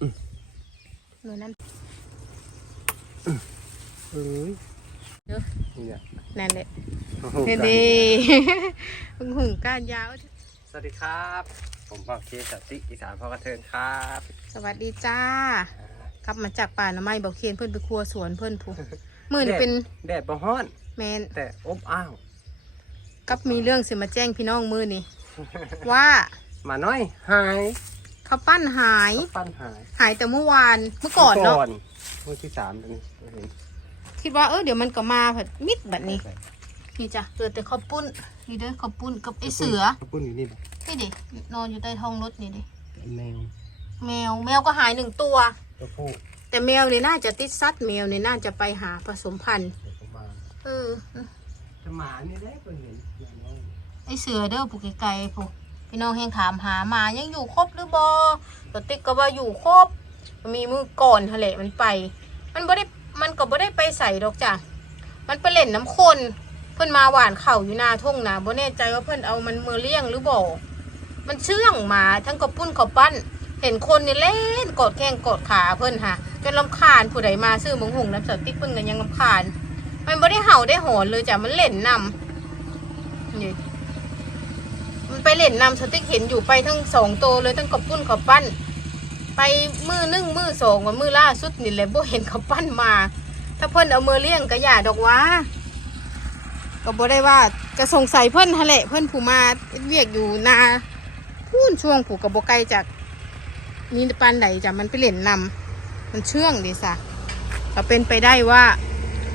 หน่วยนั้นเอ้ยเด้อนี่เนี่ยนั่นแหละโอ้โหนี่ดีมึงหุ่งก้านยาว สวัสดีครับ ผมบอกเคสติอีสานพ่อกระเทินครับ สวัสดีจ้ากลับมาจากป่าหน่อไม้เบาเคียนเพิ่นไปครัวสวนเพิ่นผู้มื่อนี่เป็นแดดบ่ฮ้อน แมนแต่อบอ้าวกับมีเรื่องสิมาแจ้งพี่น้องมือนี่ว่ามาน้อยหาย เขาวปั้นหาย ปั้นหายหายแต่เมื่อวานเมื่อก่อนเนาะเมื่อที่สามเดือนเห็นคิดว่าเออเดี๋ยวมันก็มาผัดมิดแบบนี้ นี่จ้ะเจอแต่ข้าวปุ้นนี่เด้อข้าวปุ้นกับไอเสือข้าวปุ้นอยู่นี่บ่นี่ดินอนอยู่ใต้ท้องรถนี่ดิแมวแมวแมวก็หายหนึ่งตัว ตัวผู้แต่แมวเนี่ยน่าจะติดซัดแมวเนี่ยน่าจะไปหาผสมพันธุ์ เดี๋ยวผมมาเออจะหมานี่ได้เพิ่นเห็นหมาน้อย ไอเสือเด้อผูกไกลๆผูก พี่น้องแห่งถามหามายังอยู่ครบหรือบอปติ๊กก็ว่าอยู่ครบ มีมือก่อนทะเลมันไป มันบ่ได้มันก็บ่ได้ไปใส่ดอกจ้ะมันไปเล่นน้ำคนเพิ่อนมาหวานเข่าอยู่หน้าทุ่งนาบ่แน่ใจว่าเพิ่อนเอามันมือเลี้ยงหรือบ่มันเชื่องหมาทั้งกระปุ้นกระปั้น เห็นคนเนี่ยเล่นกดแข้งกดขาเพิ่อนค่ะจนลำคาญผู้ใดมาซื้อหมงหุงน้ำสติ๊กเพิ่อนก็ยังลำคาญ มันบ่ได้เห่าได้หอนเลยจ้ะมันเล่นนำนี่ ไปเล่นนำสติ๊กเห็นอยู่ไปทั้งสองตัวเลยทั้งกระปุ้นกระปั้น ไปมือนึ่งมือสองวันมือล่าสุดนี่แหละบ่เห็นกระปั้นมา ถ้าเพิ่นเอามือเลี้ยงก็อย่าดอกว่าก็บ่ได้ว่าจะสงสัยเพิ่นทะเลเพิ่นผู้มาเรียกอยู่นาพูนช่วงผูกกับบ่ไกลจากนี่ปานใดจ้ะมันไปเล่นนำมันเชื่องดีซะก็เป็นไปได้ว่า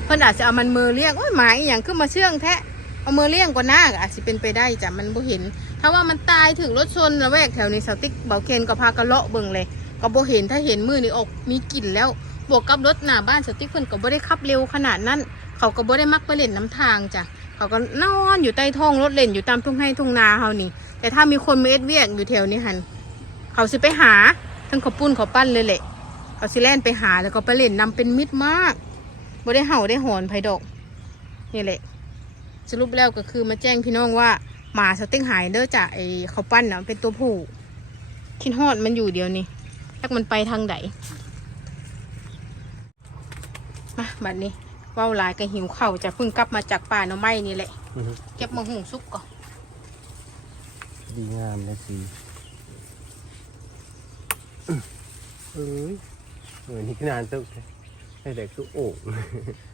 เพิ่นอาจจะเอามันมือเลี้ยงโอ้ยหมาอีหยังขึ้นมาเชื่องแท้ เอามือเลี้ยงกว่าหน้าอาจจะเป็นไปได้จ้ะมันบ่เห็น ถ้าว่ามันตายถึงรถชนระแวกแถวนี้สติ๊กเบาเคนก็พากระเลาะเบิ่งเลย ก็บ่เห็นถ้าเห็นมือนี่ออกมีกลิ่นแล้วบวกกับรถหน้าบ้านสติ๊กเพิ่นก็บ่ได้ขับเร็วขนาดนั้น เขาก็บ่ได้มักไปเล่นน้ำทางจ้ะเขาก็นอนอยู่ใต้ท้องรถเล่นอยู่ตามทุ่งไร่ทุ่งนาเฮานี่ แต่ถ้ามีคนมาเอ็ดเวียกอยู่แถวนี้หันเขาสิไปหาทั้งขาปุ้นขาปั้นเลยแหละเขาสิแล่นไปหาแล้วก็ไปเล่นนำเป็นมิตรมากบ่ได้เห่าได้หอนไผดอกนี่แหละ สรุปแล้วก็คือมาแจ้งพี่น้องว่าหมาสติ๊กหายเด้อจ้ะไอเขาปั้นน่ะเป็นตัวผู้คิดฮอดมันอยู่เดียวนี่แล้มันไปทางไหนมาบัดนี้เว้าหลายก็หิวข้าวจะเพิ่งกลับมาจากป่าหน่อไม้นี่แหละอื้อหือเก็บมาหุงซุปก่อนดีงามเลยสิเอ้ยเหมือนนี่ขนาดตุ๊กให้เด็กตุ๊กโอ่ง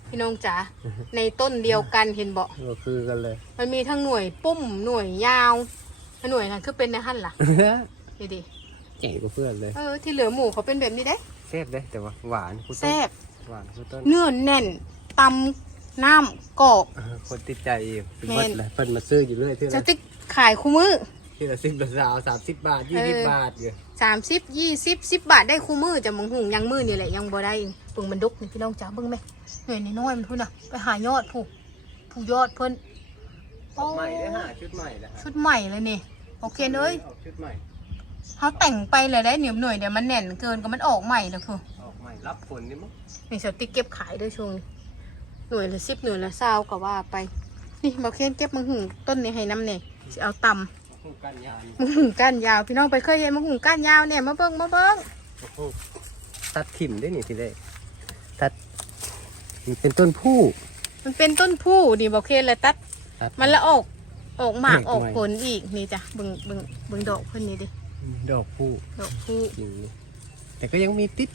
พี่น้องจ๋า ในต้นเดียวกันเห็นบอกก็คือกันเลย มันมีทั้งหน่วยปุ้มหน่วยยาวแล้วหน่วยนั้นคือเป็นในหั่นล่ะนี่ดิเจ๋งกว่าเพื่อนเลย เออที่เหลือหมูเขาเป็นแบบนี้เด้แซ่บเลยแต่ว่าหวานคุณต้นแซ่บหวานคุณต้นเนื้อแน่นตำน้ำกรอบเออคนติดใจอยู่เป็นแม่วัดนเลยเพิ่นมาซื้ออยู่เรื่อยที่สละติ๊กขายคู่มือที่ละสิบละสาวสามสิบบาทยี่สิบบาทอยู่สามสิบยี่สิบสิบบาทได้คู่มือจะมึงหุงยังมือนี่แหละยังบ่ได้ ปึงมันดุกนี่พี่น้องจ๋าเบิ่งไหมหน่วยนี่น้อยมันพุ่นอะ ไปหายอดผู้ผู้ยอดเพิ่นโอ้ใหม่ได้หาชุดใหม่แล้วฮะชุดใหม่เลยนี่โอเคเลย ออกชุดใหม่ เขาแต่งไปเลยได้เหนียวหน่วยเดี๋ยวมันแน่นเกินก็มันออกใหม่เลยคือออกใหม่ รับผลนี่มั้งนี่สติ๊กเก็บขายด้วยช่วงนี้หน่วยละสิบหน่วยละเศร้าก็ว่าไป นี่บอกเคนเก็บมังหุงต้นนี้ให้น้ำเนี่ยสิเอาตำคู่กันยานมังหุงก้านยาว พี่น้องไปเคยเห็นมังหุงก้านยาวเนี่ยมาเบิ้งมาเบิ้งโอ้โหตัดถิ่มได้นี่ทีแรก ตัดมันเป็นต้นผู้ มันเป็นต้นผู้นี่บอกเคนเลยตัดตัดมันละออกออกหมากแม่งออกทำไมผลอีกนี่จ้ะเบิ้งเบิ้งเบิ้งดอกเพิ่นนี่ดิดอกผู้ดอกผู้จริงนี่แต่ก็ยังมีติด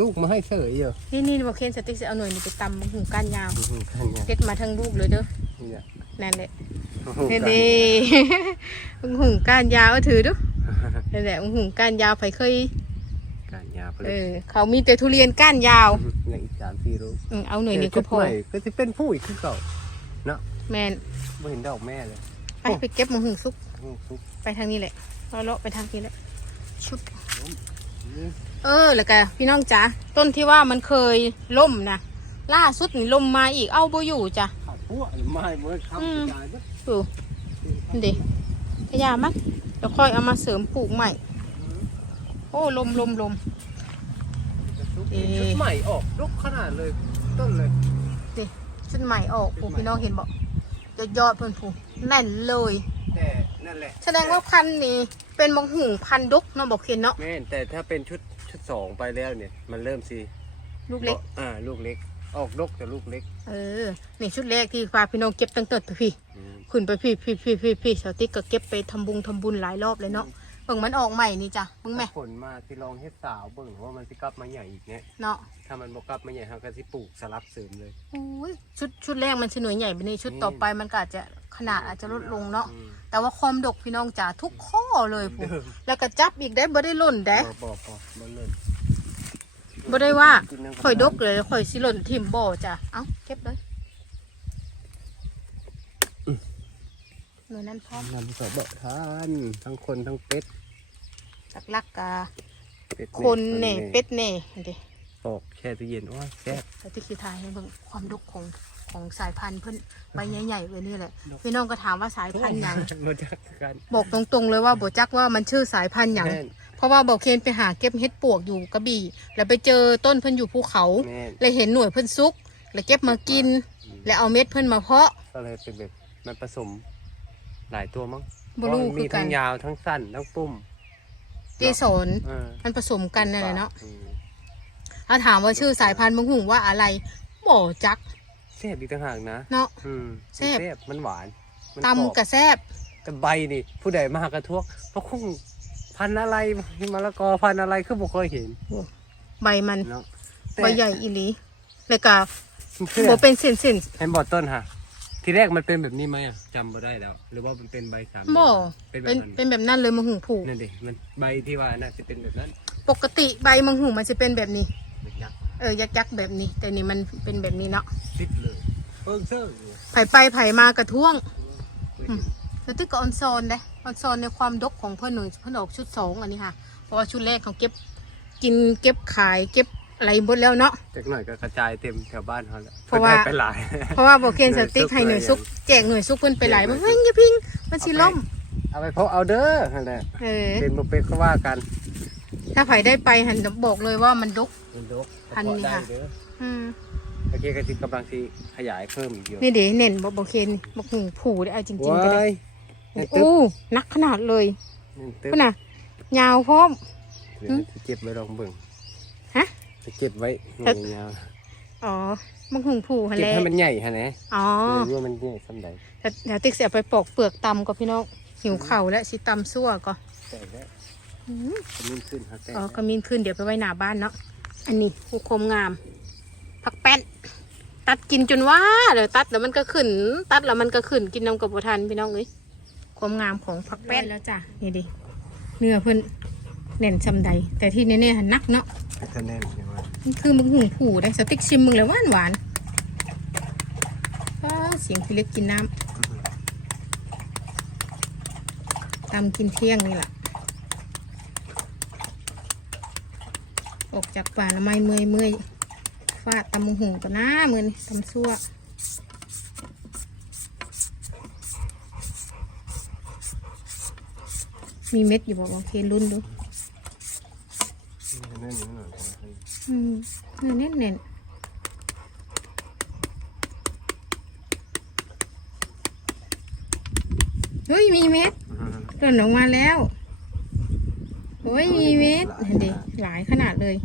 ลูกมาให้เสยอยู่นี่นี่บอกเคนสติ๊กจะเอาหน่วยนี่ไปตำมังหุงก้านยาวอื้อหือกันเนี่ยเก็บมาทั้งลูกเลยเด้อเนี่ยนั่นแหละโอ้โหนี่ดีมังหุงก้านยาวเอาถือดูนั่นแหละมังหุงก้านยาวไปเคย การยาผเอลิตอเขามีแต่ทุเรียนก้านยาวอย่างอีกสามสี่ลูกอืมเอาหน่วยนี้ก็พอเชุดใหม่ก็จะเป็นผู้อีกคือเก่าแมนไม่เห็นดอกแม่เลยไปไปเก็บมังหุงซุกอื้อซุปไปทางนี้แหละเราเลาะไปทางนี้แหละชุบนี่เออแล้วก็พี่น้องจ๋าต้นที่ว่ามันเคยล่มนะล่าสุดนี่ล่มมาอีกเอาบ่อยู่จ้ะข้าวพั่วหรือไม่เมื่อคำอืมกระจายปุ๊บดูนี่ดิพยามั้เดี๋ยวค่อยเอามาเสริมปลูกใหม่โอ้ลมลมลมเอ๊ะ ชุดใหม่ออกลูกขนาดเลยต้นเลยชุดใหม่ออกปลูกพี่น้องเห็นบอกยอดยอดเพิ่นผูกแน่นเลย แต่นั่นแหละแสดงว่าพันธุ์นี้เป็นมังหุงพันธุ์ดกเนาะบอกเคนเนาะแม่นแต่ถ้าเป็นชุดชุดสองไปแล้วเนี่ย มันเริ่มสิลูกเล็ก อ่าลูกเล็ก ออกดกแต่ลูกเล็กเออนี่ชุดแรกที่พาพี่น้องเก็บตั้งแต่พี่ อืมขึ้นไปพี่พี่พี่พี่พี่สาวติ๊กก็เก็บไปทำบุญทำบุญหลายรอบเลยเนาะ เบิ่งมันออกใหม่นี่จ้ะมึงแม่ถ้าผลมาที่ลองเฮ็ดสาวเบิ่งว่ามันสิกลับมาใหญ่อีกเนี่ยเนาะถ้ามันบ่กลับมาใหญ่เฮาก็สิปลูกสลับเสริมเลยโอ้ยชุดชุดแรกมันชหน่วยใหญ่ไปนี่ชุดต่อไปมันก็อาจจะขนาดอาจจะลดลงเนาะอืมแต่ว่าความดกพี่น้องจ๋าทุกข้อเลยผมแล้วก็จับอีกได้บ่ได้หล่นได้บ่บ่บ่บ่เล่นบ่ได้ว่ากินน้ำข่อยดกเลยข่อยสิหล่นทิ่มบ่จ้ะเอ้าเก็บเลย หน่วยนั้นพร้อมนำก็บ่ทานทั้งคนทั้งเป็ดหลักๆกะเป็ดคนเน่เป็ดเน่เด้ออกแช่ตู้เย็นโอ้ยแซ่บแต่ที่คือทายให้เบิ่งความดกของของสายพันธุ์เพิ่นใบใหญ่ๆเลยนี่แหละพี่น้องก็ถามว่าสายพันธุ์หยังรู้จักกันบอกตรงๆเลยว่าบ่จักว่ามันชื่อสายพันธุ์หยังแม่นเพราะว่าบอกเคนไปหาเก็บเห็ดปวกอยู่กระบี่ แล้วไปเจอต้นเพิ่นอยู่ภูเขาแม่นเลยเห็นหน่วยเพิ่นซุก แล้วเก็บมากิน แล้วเอาเม็ดเพิ่นมาเพาะก็เลยเป็นแบบมันผสม หลายตัวมั้งบ่รู้เพาะมันคืมีอกัทั้นงยาวทั้งสั้นทั้งปุ่มเกสรเออมันผสมกันนั่นแหละเนาะอืมถ้าถามว่าชื่อสายพันธุ์มังหุงว่าอะไรบ่จักแซ่บอีกต่างหากนะเนาะ อืมแซ่บมันหวานมันตำกรกอบระแซบแต่ใบนี่ผู้ใดมากระทวกเพราะคุ้งพันธุ์อะไรมะละกอพันธุ์อะไรคือบ่เคยเห็นใบมันเนาะใบใหญ่อีหลีแล้วก็เพื่อบ่เป็นเส้นเห็นบอต้นฮะ ทีแรกมันเป็นแบบนี้ไหมอะจำบ่ได้แล้ว หรือว่ามันเป็นใบสามๆบ่เป็นแบเป็นบนั้นเป็นแบบนั้นเลยมังหุงผูก นั่นดิมันใบที่ว่าน่าจะเป็นแบบนั้นปกติใบมังหุงมันจะเป็นแบบนี้เป็นยักษ์เออยักษ์ๆแบบนี้ แต่นี่มันเป็นแบบนี้เนาะติดเลยเปิ้งเซิ่งอยู่ไผ่ไปไผ่มากระท่วง อืม แล้วตึกก็ออนโซนเด้ออนโซนในความดกของเพื่อนหนึ่งเพื่อนออกชุดสองอันนี้ค่ะ เพราะว่าชุดแรกเขาเก็บกินเก็บขายเก็บ อะไรหมดแล้วเนาะจากหน่อยก็กระจายเต็มแถวบ้านเขาแล้วเพราะว่าพิ่นได้ไปหลาย เพราะว่าบอกเคนสติ๊กหน่วยซุกให้หน่วยซุกเลยแจกหน่วยซุกเพื่อนไปหลายมันเฮ้ยอย่าพิงมันสิล่ม เอาไปเพาะเอาเด้อนั่นแหละเออ เป็นบุเป็นก็ว่ากันถ้าไผ่ได้ไปหันจะบอกเลยว่ามันดก เป็นดกพันธุ์นี่ค่ะเพาได้เด้ออืมโอเคก็สิกำลังที่ขยายเพิ่มอีกอยู่นี่เดี๋ยวเน่นบอกบอกเคนบอกหูผูได้เอาจริงๆก็ได้ว้ายนี่ตึ๊บอู้นักขนาดเลยนี่ตึ๊บพุ่นน่ะยาวพร้อม เดี๋ยวจะเก็บไว้ลองเบิ่งฮะ จะเก็บไว้แต่ยาวอ๋อมังหุงผูๆฮันเก็บแหละให้มันใหญ่ฮะนะอ๋อไม่รู้ว่ามันใหญ่สำใดแต่เดี๋ยวติ๊กเสียไปปอกเปลือกตำก็พี่น้องหิวเข่าวแล้วสิตำซั่วก็แต่แล้วอืมขมิ้นขึ้นฮะแต่อ๋อกระมินขึ้นเดี๋ยวไปไว้หน้าบ้านเนาะอันนี้ผู้คมงามผักแป้นตัดกินจนว่าเดี๋ยวตัดแล้วมันก็ขึ้น ตัดแล้วมันก็ขึ้นกินน้ำกับบัทันพี่น้องเอ้ยความงามของผักแป้นแล้วจ้ะนี่ดิเนื้อเพิ่นแน่นซำใด แต่ที่แน่ๆหันนักเนาะ คะแนนใช่ไหมมันคือมึงหูผูได้สติ๊กชิมมึงเลยหวานหวานๆอ้าเสียงพี่เล็กกินน้ำตำกินเที่ยงนี่แหละออกจากป่าละไม้เมื่อยเมื่อยฟาดตำมึงหูกันนะมือนี่ตำซั่วมีเม็ดอยู่บอกว่าเคนรุ่นดู คะแนนนิดหน่อยอืมเนื้อแน่นแน่นเฮ้ยมีเม็ดหล่นออกมาแล้วเฮ้ยมีเม็ดเห็นดิหลายขนาดเลย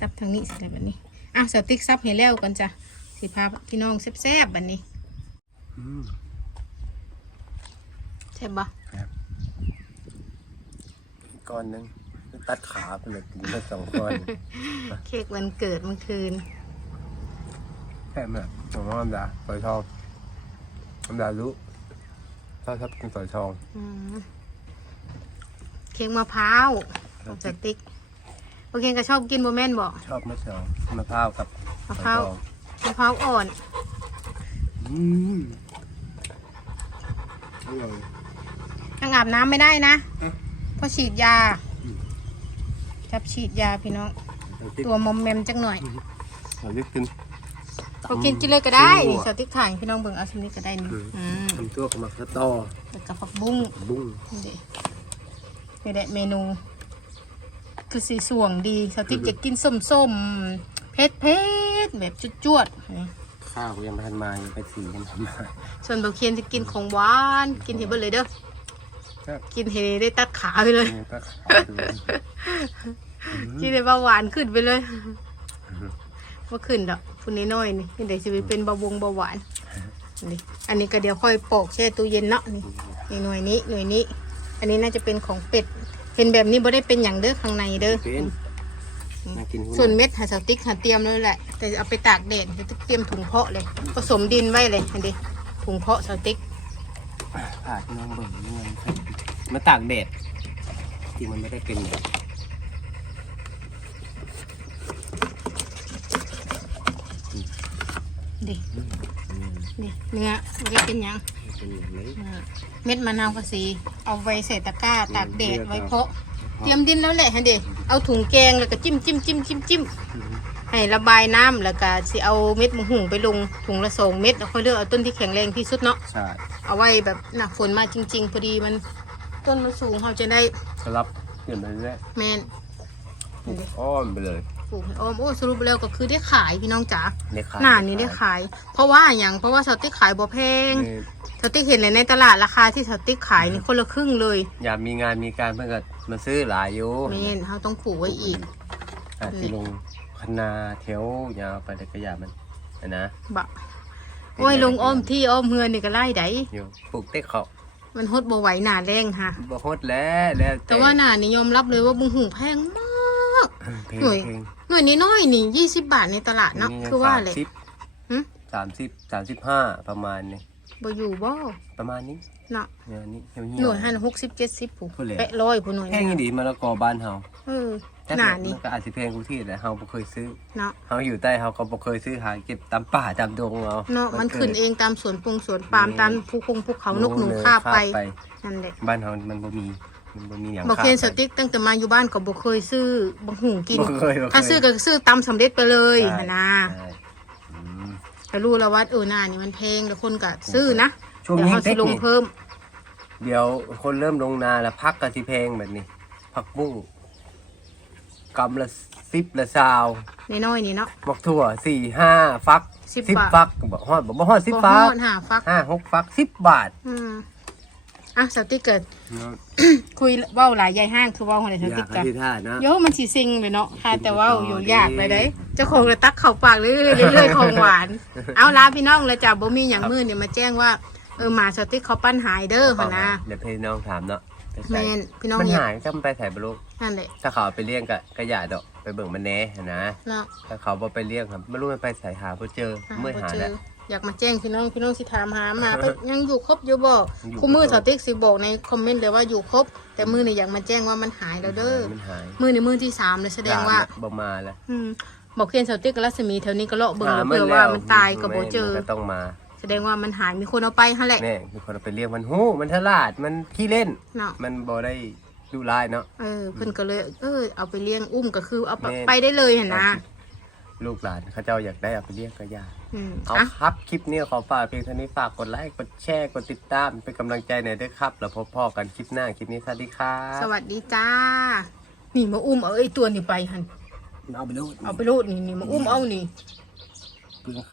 ซับทางนี้สิแบบนี้อะสติ๊กซับให้แล้วกันจ้ะสิพาพี่น้องแซ่บๆแบบนี้อืมใช่ปะก้อนหนึง ตัดขาไปเลยกินไปสองก้อนเค้กวันเกิดเมื่อคืนแค่แบบผมว่าธรรมดาฝอยทองธรรมดารู้ชอบชอบกินฝอยทองอืมเค้กมะพร้าวของสติ๊กโอเคก็ชอบกินโมเมนต์บอกชอบมะเขือมะพร้าวกับมะพร้าวฝอยทองมะพร้าวอ่อนอืมอร่อยยังอาบน้ำไม่ได้นะเอ๊ะเพราะฉีดยา อืมจับฉีดยาพี่น้องเอาติ๊กตัวมอมแมมจังหน่อยเอาติ๊กกินเขากินกินเลยก็ได้ตัวนี่สติ๊กถ่ายพี่น้องเบิ่งเอาชิ้นนี้ก็ได้นี่อืมอืมทำตัวกับมะเขือตอแล้วกับผักบุ้งบุ้งนี่เด็นี่แหละเมนู คือสีสวงดีสติ๊กจะกินส้มๆเผ็ดเผ็ดๆแบบจวดๆนี่ข้าวยังไม่ทันมายังไปสียังไม่ทันมาส่วนเบลเคียนจะกินของหวานกินที่เบิดเลยเด้อ ครับ กินเฮได้ตัดขาไปเลย นี่ก็ขาวดูกินได้เบาหวานขึ้นไปเลยว่าขึ้นดอกพุ่นน้อยๆนี่นี่เดี๋ยวจะไปเป็นเบาบงเบาหวานนี่อันนี้ก็เดี๋ยวค่อยปอกแช่ตู้เย็นเนาะนี่นี่หน่วยนี้หน่วยนี้ อันนี้น่าจะเป็นของเป็ด เห็นแบบนี้บ่ได้เป็นอย่างเด้อข้างในเด้อ เป็นมากินส่วนเม็ดหาสติ๊กหาเตรียมเลยแหละ แต่เอาไปตากแดดจะเตรียมถุงเพาะเลย ผสมดินไว้เลยอันนี้ถุงเพาะสติ๊กผ่าที่น้องเบิ่งนี่มัน มาตากแดดที่มันไม่ได้เป็นแบบดิดิเนื้อมันจะเป็นหยังเป็นอย่างนี้อ่าเม็ดมะนาวกระสี เอาไว้ใส่ตะกร้าตากแดดไว้เพาะ เตรียมดินแล้วแหละฮะเด็เอาถุงแกงแล้วก็จิ้มจิ้มจิ้มจิ้มจิ้มให้ระบายน้ำแล้วก็สิเอาเม็ดมะฮุ่งไปลงถุงละสองเม็ดแล้วค่อยเลือกเอาต้นที่แข็งแรงที่สุดเนาะ ใช่ เอาไว้แบบหนักฝนมาจริง ๆ พอดีมัน ต้นมันสูงเขาจะได้สลับเปลี่ยนไปเรื่อยแมนปลูกอ้อมไปเลยปลูกให้อ้อมโอ้สรุปแล้วก็คือได้ขายพี่น้องจ๋าในขายหน้านี้ได้ขาย เพราะว่าอย่างเพราะว่าสติ๊กขายบ่แพงนี่สติ๊กเห็นเลยในตลาดราคาที่สติ๊กขายนี่คนละครึ่งเลย อยากมีงานมีการเพื่อนก็มาซื้อหลายอยู่แมนเขาต้องปลูกไว้อีกอาจจะลงคณาแถวยาวไปแต่ก็อยามันอะนะบะโอ้ยลงอ้อมที่อ้อมเฮือนนี่ก็ไล่ได้อยู่ปลูกเต็กเขา มันฮดบ่ไหวหนาแรงค่ะ บ่ฮดแล้วแล้วแต่ว่าหนานี่ยอมรับเลยว่าบุงหูแพงมากเพลงหน่วยเพลงหน่วยนี้น้อยนี่ยี่สิบบาทในตลาดเนาะคือว่าเลยหึสามสิบสามสิบห้าประมาณนี้ บ่อยู่บ่ประมาณนี้เนาะเนี่ยนี่เหี่ยวหน่วยหันหกสิบเจ็ดสิบผู้พูดเลยแปะร้อยผู้หน่วยแห้งนี่ยี่ดีมะละกอบ้านเฮาเออแต่หนานี่มัก็อาจสิเพลงกูที่แต่เฮาบ่เคยซื้อเนาะเฮาอยู่ใต้เฮาก็บ่เคยซื้อหาเก็บตามป่าตามดงเอาเนาะมันขึ้นกิดเองตามสวนปรุงสวนปาล์มนี่ตามภูคงภูเขานกหนูเลยคาบไปไปนั่นแหละบ้านเฮามันบ่มีมันบ่มีหยังบอกเคนสคาบไปติ๊กตั้งแต่มาอยู่บ้านก็บ่เคยซื้อบังหูกินบ่เคยบ่เคยถ้าซื้อก็ซื้อตำสำเร็จไปเลยใช่หั่นนะใช่อื มแต่รู้แล้วว่าเออหน้านี่มันแพงแล้วคนก็ซื้อนะช่วงเดี๋ยวนี้เขาสิเต็กลงนี่เพิ่ม เดี๋ยวคนเริ่มลงนาแล้วพักกะสิเพลงแบบนี้ผักบุ้งกำละสิบละซาวน้อยๆนี่เนาะบอกถั่วสี่ห้าฟักสิบสิบบาท ฟักบอกฮอดบอกบ่ฮอดสิบบ่ฟัฮกอดหาฟักห้าหกฟักสิบบาท อืม อะสติ๊กเกิด คุยเว้าหลายยายห้างคือเว้าอะไรสอติ๊ยากกให้เกิดที่ท่านะโยมันสิซิงเลยเนาะค่ะแต่ว่าต่ออยู่ดียากเลยเด้เจ้าของเลยตักเข่าปากเรื่อยๆเรื่อยๆของหวาน เอาลาพี่น้องเลยจ้ะบ่มีอย่างมือเนี่ยมาแจ้งว่าเออหมาสติ๊กเขาปั้นหายเด้อค่ะนะเดี๋ยวพี่น้องถามเนาะไปแมใส่นพี่น้องมันเนี่ยหายจำไปใส่บลูกนั่นแหละถ้าเขาเอาไปเลี้ยงกะกะหยาดอกไปเบิ่งมันแหน่นะ เนาะ ถ้าเขาบ่ไปเลี้ยงครับไม่รู้มันไปใส่หาบ่เจอหาเมื่อบ่หาเจแล้ว ออยากมาแจ้งพี่น้องพี่น้องสิถามหามาไปยังอยู่ครบอยู่บ่อยู่คู่มือครบสติ๊กสิบอกในคอมเมนต์เลยว่าอยู่ครบ แต่มือเนี่ยอยากมาแจ้งว่ามันหายแล้วเด้อมันหายมือในมือที่สามเลยแสดงว่าดมแล้วบ่มาแล้วอืมบอกเคียนสติ๊กกับรัศมีแถวนี้ก็เลาะเบิ่งหาแล้วมันเผื่อแล้วว่ามันตายก็บ่เจอ มันก็ต้องมาแสดงว่ามันหายมีคนเอาไปฮะแหละ แน่มีคนเอาไปเลี้ยงมันหู้มันฉลาดมันขี้เล่น เนาะ มันบ่ได้ดุร้ายเนาะ เออเพิ่นก็เลย เออเอาไปเลี้ยงอุ้มก็คือเอาไปแม่ ไปได้เลยเห็นนะ ลูกหลานเขาเจ้าอยากได้เอาไปเลี้ยงก็ยากอืมเอาอะครับคลิปนี้ขอฝากเพียงเท่านี้ฝากกดไลค์กดแชร์กดติดตามเป็นกำลังใจหน่อยด้วยครับ แล้วพบพ่อกันคลิปหน้าคลิปนี้สวัสดีครับสวัสดีจ้า นี่มาอุ้มเอาไอ้ตัวนี้ไปหันเอาไปลูกเอาไปโลดนี่นี่มาอุ้มเอานี่ เปลือง